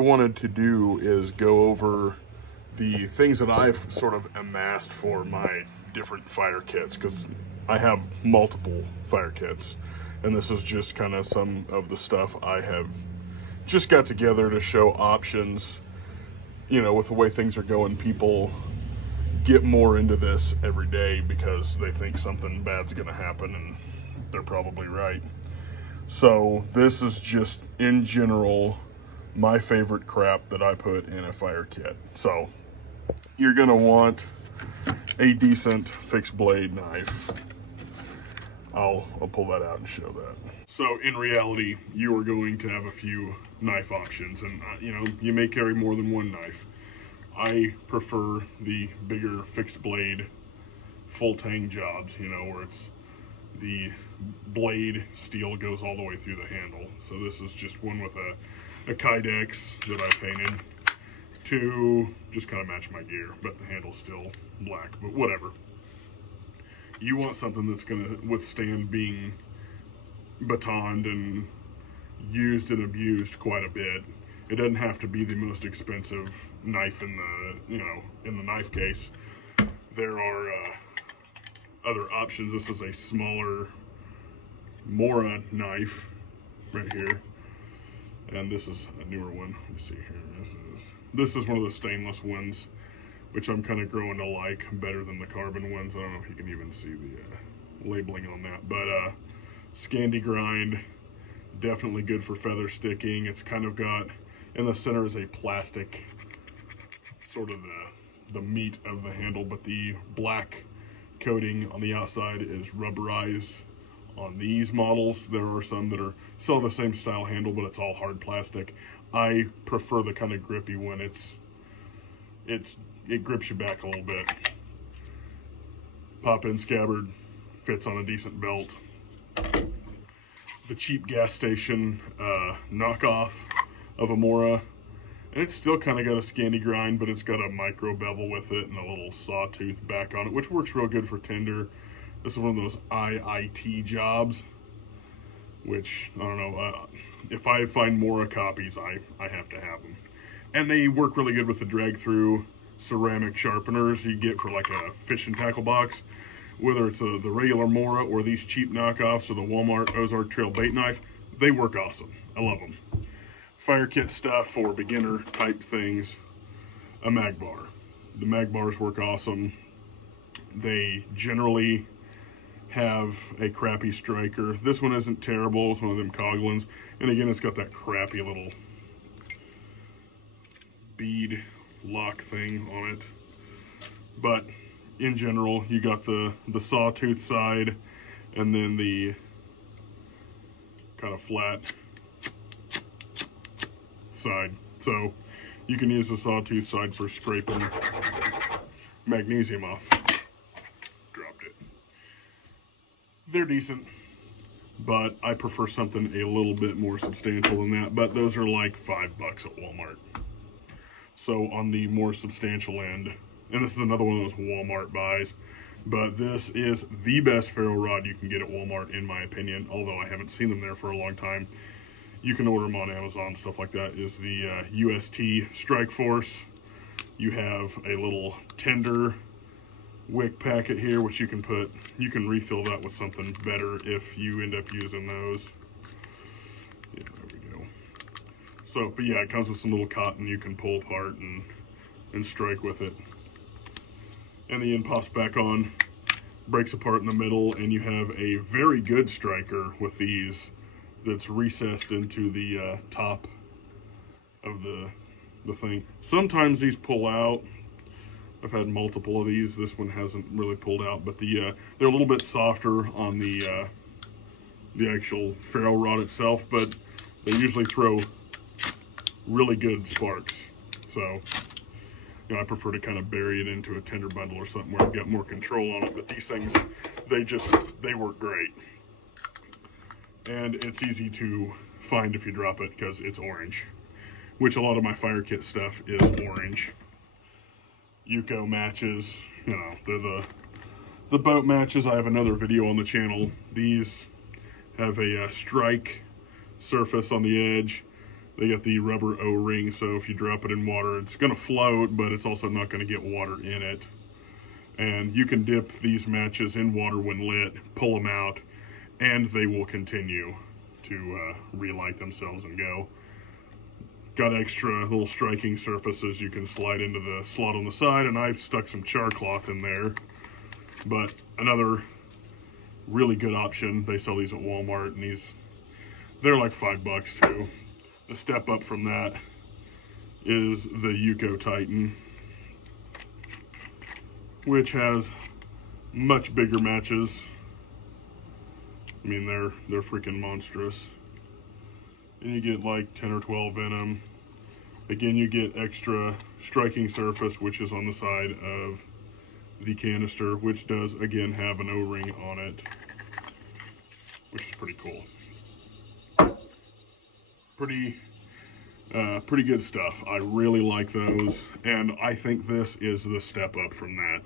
wanted to do is go over the things that I've sort of amassed for my different fire kits, because I have multiple fire kits, and this is just kind of some of the stuff I have just got together to show options. You know, with the way things are going, people get more into this every day because they think something bad's gonna happen, and they're probably right. So this is just, in general, my favorite crap that I put in a fire kit. So you're gonna want a decent fixed blade knife. I'll pull that out and show that. So in reality, you are going to have a few knife options, and you know, you may carry more than one knife. I prefer the bigger fixed blade full tang jobs, you know, where it's the blade steel goes all the way through the handle. So this is just one with a Kydex that I painted to just kind of match my gear, but the handle's still black, but whatever. You want something that's going to withstand being batoned and used and abused quite a bit. It doesn't have to be the most expensive knife in the, you know, in the knife case. There are other options. This is a smaller Mora knife right here, and this is a newer one. Let me see here. This is one of the stainless ones, which I'm kind of growing to like better than the carbon ones. I don't know if you can even see the labeling on that, but Scandi grind, definitely good for feather sticking. It's kind of got, in the center is a plastic, sort of the meat of the handle, but the black coating on the outside is rubberized on these models. There are some that are still the same style handle, but it's all hard plastic. I prefer the kind of grippy one. It grips you back a little bit. Pop-in scabbard, fits on a decent belt. The cheap gas station knockoff of a Mora, and it's still kind of got a Scandi grind, but it's got a micro bevel with it and a little sawtooth back on it, which works real good for tinder. This is one of those IIT jobs, which, I don't know, if I find Mora copies, I have to have them. And they work really good with the drag-through ceramic sharpeners you get for like a fish and tackle box. Whether it's the regular Mora or these cheap knockoffs or the Walmart Ozark Trail bait knife, they work awesome. I love them. Fire kit stuff for beginner type things, a mag bar. The mag bars work awesome. They generally have a crappy striker. This one isn't terrible. It's one of them Coglins. And again, it's got that crappy little bead lock thing on it. But in general, you got the sawtooth side and then the kind of flat side. So you can use the sawtooth side for scraping magnesium off. Dropped it. They're decent, but I prefer something a little bit more substantial than that. But those are like $5 at Walmart. So on the more substantial end, and this is another one of those Walmart buys, but this is the best ferro rod you can get at Walmart, in my opinion, although I haven't seen them there for a long time. You can order them on Amazon, stuff like that, is the Ust Strike Force. You have a little tender wick packet here, which you can refill that with something better if you end up using those. Yeah, there we go. So, but yeah, it comes with some little cotton you can pull apart and strike with it. And the end pops back on, breaks apart in the middle, and you have a very good striker with these that's recessed into the top of the thing. Sometimes these pull out. I've had multiple of these. This one hasn't really pulled out, but they're a little bit softer on the actual ferro rod itself, but they usually throw really good sparks. So, you know, I prefer to kind of bury it into a tender bundle or something where I've got more control on it. But these things, they work great. And it's easy to find if you drop it because it's orange, which a lot of my fire kit stuff is orange. Yuko Matches, you know, they're the boat matches. I have another video on the channel. These have a strike surface on the edge. They got the rubber O-ring, so if you drop it in water, it's going to float, but it's also not going to get water in it. And you can dip these matches in water when lit, pull them out, and they will continue to relight themselves and go. Got extra little striking surfaces you can slide into the slot on the side, and I've stuck some char cloth in there. But another really good option. They sell these at Walmart, and they're like $5 too. The step up from that is the Yuko Titan, which has much bigger matches. I mean, they're freaking monstrous. And you get like 10 or 12 in them. Again, you get extra striking surface, which is on the side of the canister, which does, again, have an O-ring on it, which is pretty cool. Pretty good stuff. I really like those, and I think this is the step up from that.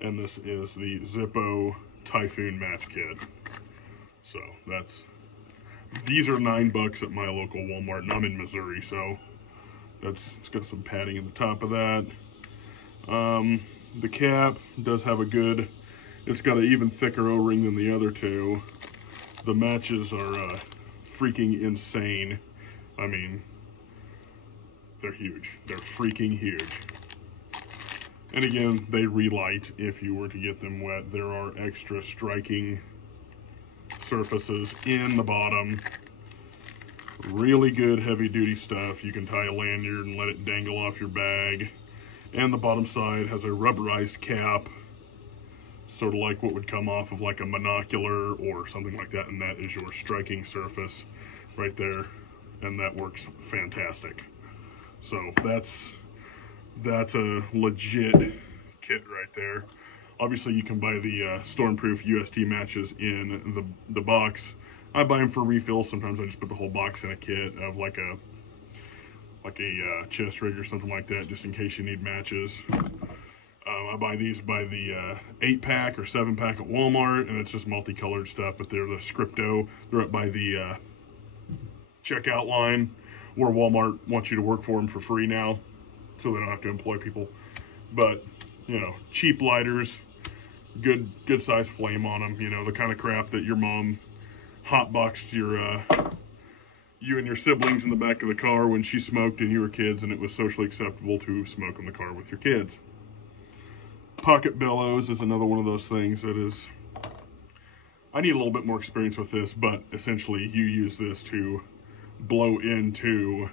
And this is the Zippo Typhoon match kit. So these are $9 at my local Walmart, and I'm in Missouri, so it's got some padding at the top of that. The cap does have it's got an even thicker O-ring than the other two. The matches are freaking insane. I mean, they're huge. They're freaking huge. And again, they relight if you were to get them wet. There are extra striking surfaces in the bottom. Really good heavy duty stuff. You can tie a lanyard and let it dangle off your bag. And the bottom side has a rubberized cap, sort of like what would come off of like a monocular or something like that, and that is your striking surface right there, and that works fantastic. So that's a legit kit right there. Obviously, you can buy the Stormproof UST matches in the box. I buy them for refills. Sometimes I just put the whole box in a kit of like a chest rig or something like that, just in case you need matches. I buy these by the 8-pack or 7-pack at Walmart, and it's just multicolored stuff, but they're the Scripto. They're up by the checkout line, where Walmart wants you to work for them for free now, so they don't have to employ people. But, you know, cheap lighters, good size flame on them, you know, the kind of crap that your mom hotboxed you and your siblings in the back of the car when she smoked and you were kids, and it was socially acceptable to smoke in the car with your kids. Pocket bellows is another one of those things that is, I need a little bit more experience with this, but essentially you use this to blow into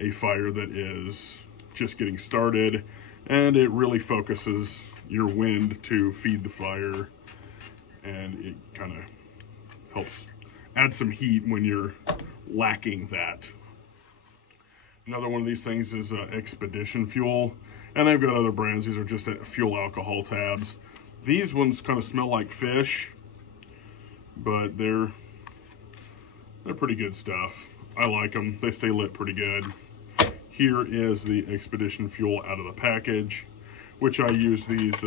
a fire that is just getting started, and it really focuses your wind to feed the fire, and it kind of helps add some heat when you're lacking that. Another one of these things is Expedition Fuel, and they've got other brands. These are just fuel alcohol tabs. These ones kind of smell like fish, but they're pretty good stuff. I like them. They stay lit pretty good. Here is the Expedition Fuel out of the package, which I use these.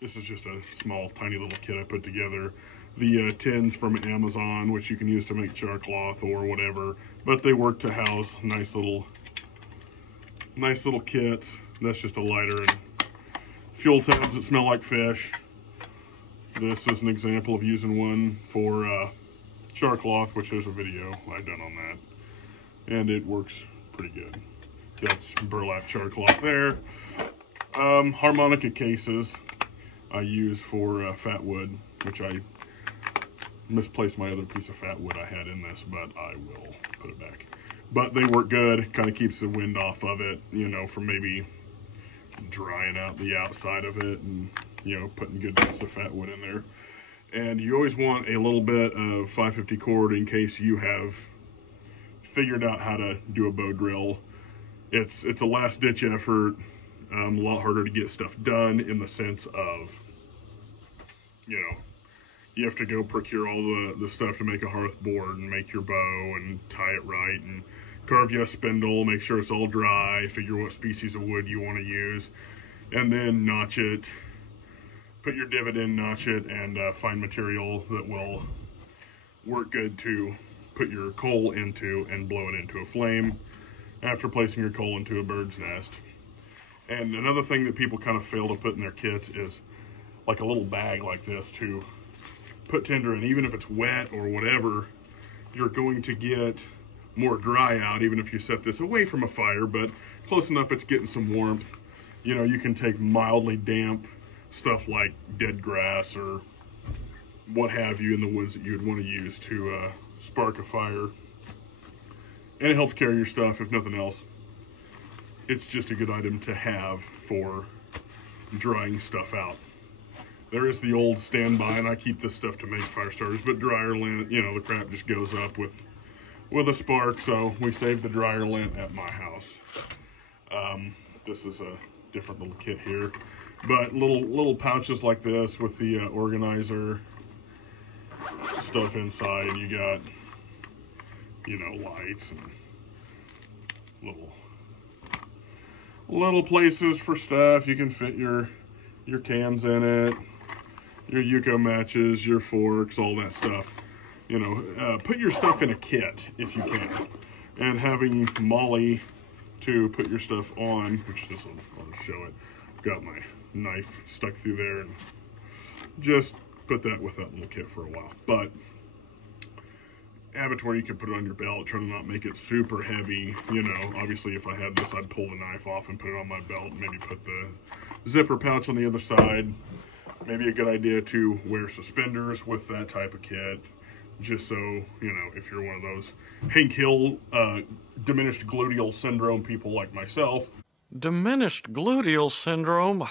This is just a small, tiny little kit I put together. The tins from Amazon, which you can use to make char cloth or whatever, but they work to house nice little kits. That's just a lighter and fuel tabs that smell like fish. This is an example of using one for char cloth, which there's a video I've done on that, and it works pretty good. That's burlap char cloth there. Harmonica cases I use for fat wood, which I misplaced my other piece of fat wood I had in this, but I will put it back. But they work good, kind of keeps the wind off of it, you know, from maybe drying out the outside of it and, you know, putting good bits of fat wood in there. And you always want a little bit of 550 cord in case you have figured out how to do a bow drill. It's a last ditch effort, a lot harder to get stuff done in the sense of, you know, you have to go procure all the stuff to make a hearth board and make your bow and tie it right and carve you a spindle, make sure it's all dry, figure what species of wood you want to use, and then notch it, put your divot in, notch it, and find material that will work good to put your coal into and blow it into a flame after placing your coal into a bird's nest. And another thing that people kind of fail to put in their kits is like a little bag like this to put tinder in. Even if it's wet or whatever, you're going to get more dry out even if you set this away from a fire, but close enough it's getting some warmth. You know, you can take mildly damp stuff like dead grass or what have you in the woods that you would want to use to spark a fire. And it helps carry your stuff, if nothing else. It's just a good item to have for drying stuff out. There is the old standby, and I keep this stuff to make fire starters, but dryer lint, you know, the crap just goes up with a spark, so we save the dryer lint at my house. This is a different little kit here, but little pouches like this with the organizer stuff inside. You got, you know, lights and little places for stuff. You can fit your cans in it, your Yuko matches, your forks, all that stuff. You know, put your stuff in a kit if you can. And having Molly to put your stuff on, which this will, I'll show it. Got my knife stuck through there and just put that with that little kit for a while. But have it to where you can put it on your belt, try to not make it super heavy. You know, obviously if I had this, I'd pull the knife off and put it on my belt, maybe put the zipper pouch on the other side. Maybe a good idea to wear suspenders with that type of kit, just so, you know, if you're one of those Hank Hill diminished gluteal syndrome people like myself. Diminished gluteal syndrome?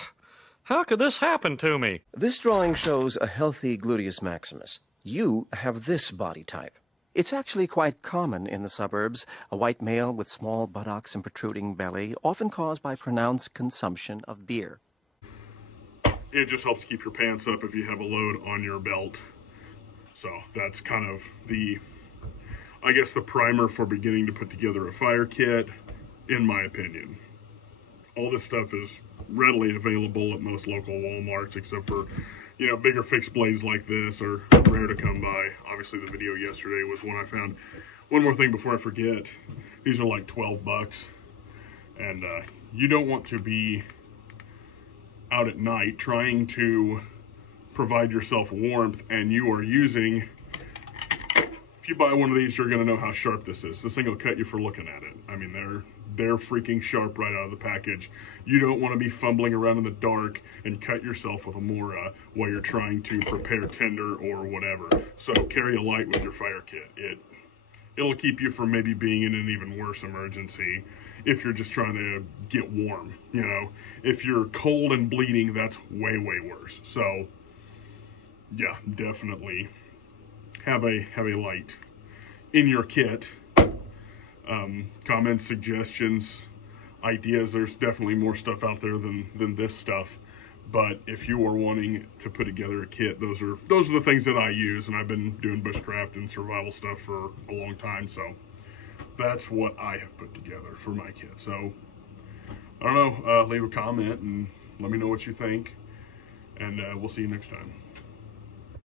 How could this happen to me? This drawing shows a healthy gluteus maximus. You have this body type. It's actually quite common in the suburbs, a white male with small buttocks and protruding belly, often caused by pronounced consumption of beer. It just helps keep your pants up if you have a load on your belt. So that's kind of the, I guess, the primer for beginning to put together a fire kit, in my opinion. All this stuff is readily available at most local Walmarts, except for, you know, bigger fixed blades like this are rare to come by. Obviously the video yesterday was one I found. One more thing before I forget, these are like 12 bucks. And you don't want to be out at night trying to provide yourself warmth and you are using, if you buy one of these, you're going to know how sharp this is. This thing will cut you for looking at it. I mean, they're freaking sharp right out of the package. You don't want to be fumbling around in the dark and cut yourself with a Mora while you're trying to prepare tinder or whatever. So carry a light with your fire kit. It'll keep you from maybe being in an even worse emergency if you're just trying to get warm. You know, if you're cold and bleeding, that's way, way worse. So yeah, definitely have a light in your kit. Comments, suggestions, ideas. There's definitely more stuff out there than this stuff. But if you are wanting to put together a kit, those are the things that I use, and I've been doing bushcraft and survival stuff for a long time. So that's what I have put together for my kit. So I don't know. Leave a comment and let me know what you think, and we'll see you next time.